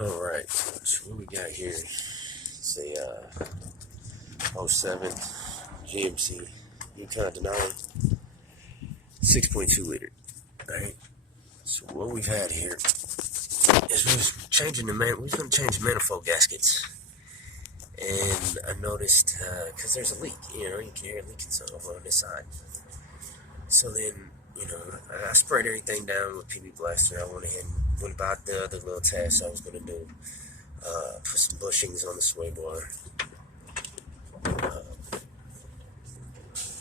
Alright, so what we got here is a '07 GMC Yukon Denali 6.2 liter. Alright, so what we've had here is we've been changing manifold gaskets. And I noticed, because there's a leak, you can hear it leaking over on this side. So then, I sprayed everything down with PB Blaster. I went ahead and went about the other little tasks I was going to do. Put some bushings on the sway bar.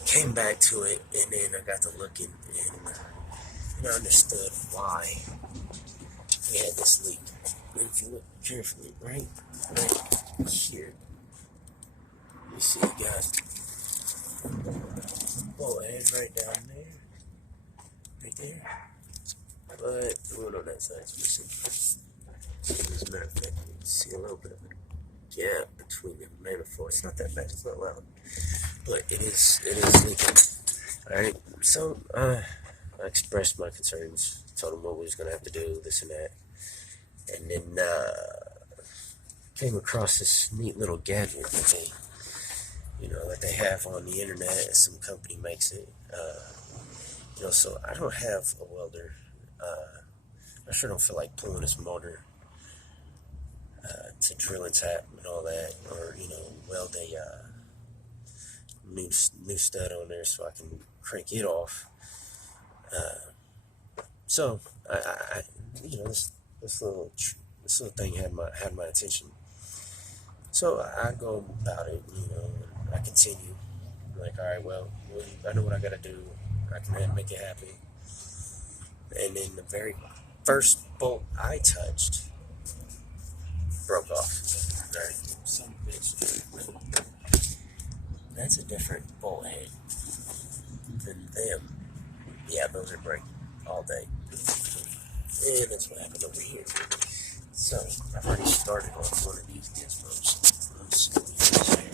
Came back to it, and then I got to looking, and I understood why we had this leak. And if you look carefully, right here, you see, guys, bolt head right down there. Right there. But the one on that side's missing. As a matter of fact, you can see a little bit of a gap between the manifold. It's not that bad, it's not loud. But it is leaking. Alright, so I expressed my concerns, told them what we was gonna have to do, this and that. And then came across this neat little gadget that they have on the internet. Some company makes it. So I don't have a welder. I sure don't feel like pulling this motor to drill and tap and all that, or weld a new stud on there so I can crank it off. So I this little thing had my attention. So I go about it. I continue. I'm like, all right, well, I know what I got to do. I can make it happen. And then the very first bolt I touched broke off. Right. Some bitch. That's a different bolt head than them. Yeah, those are break all day. And that's what happened over here. So I've already started on one of these gizmos. Let's see what we have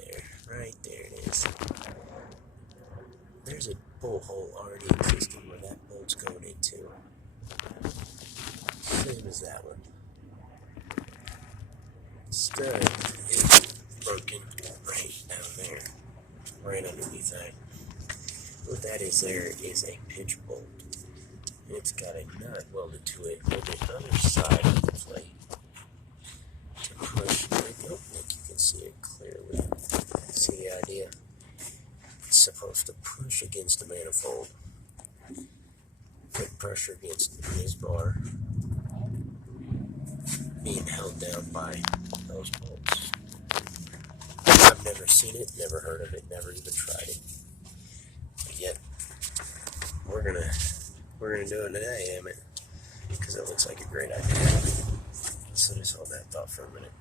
here. Right there it is. There's a bolt hole already existing where that bolt's going into. Same as that one. Stud is broken right down there, right underneath that. What that is there is a pinch bolt. It's got a nut welded to it on the other side of the plate to push. Oh, look, you can see it clearly. See the idea? It's supposed to push against the manifold, put pressure against this bar, being held down by those bolts. I've never seen it, never heard of it, never even tried it. But yet, we're gonna do it today, damn it, because it looks like a great idea. So just hold that thought for a minute.